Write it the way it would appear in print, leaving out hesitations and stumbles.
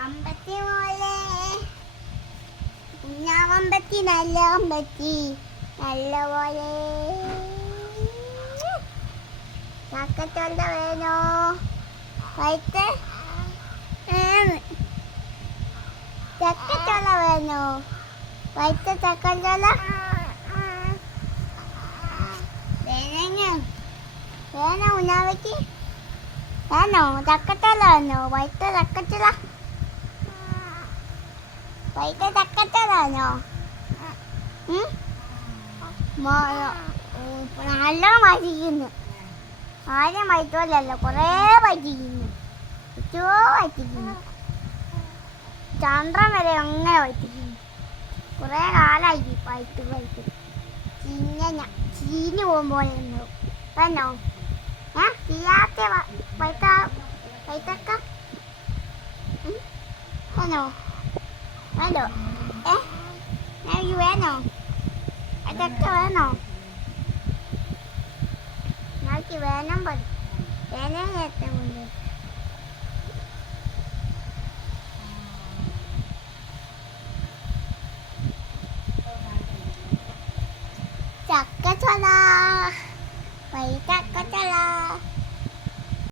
അമ്പത്തി പോലെ കുഞ്ഞാവമ്പത്തി നല്ല അമ്പത്തി നല്ല പോലെ ചക്കച്ചൊല്ല വേണോ വൈറ്റ് ചക്കച്ചൊല്ല വേണോ വൈറ്റ് ചക്കച്ചൊല്ല വേണോ ഉണ്ണാവയ്ക്ക് വേണോ ചക്കച്ചൊല്ല വേണോ വൈറ്റ് ചക്കച്ചൊല്ല വൈറ്റ് ചക്കച്ചൊല്ല വേണോ നല്ല വൈകിക്കുന്നു ആരും വൈറ്റോലല്ല കുറേ വൈകിക്കുന്നു ചുറ്റോ വൈകിക്കുന്നു ചന്ദ്രൻ വരെ അങ്ങനെ വൈകിക്കുന്നു കുറേ കാലമായി വൈറ്റ് ചീഞ്ഞ് പോകുമ്പോലെ വേണോ ചെയ്യാത്ത വൈറ്റക്ക വേണോ വേണ്ടോ വേണോ അതൊക്കെ വേണോ എനിക്ക് വേണം വേനേ ഏറ്റവും ചക്കച്ചോല വൈ ചക്കച്ചോല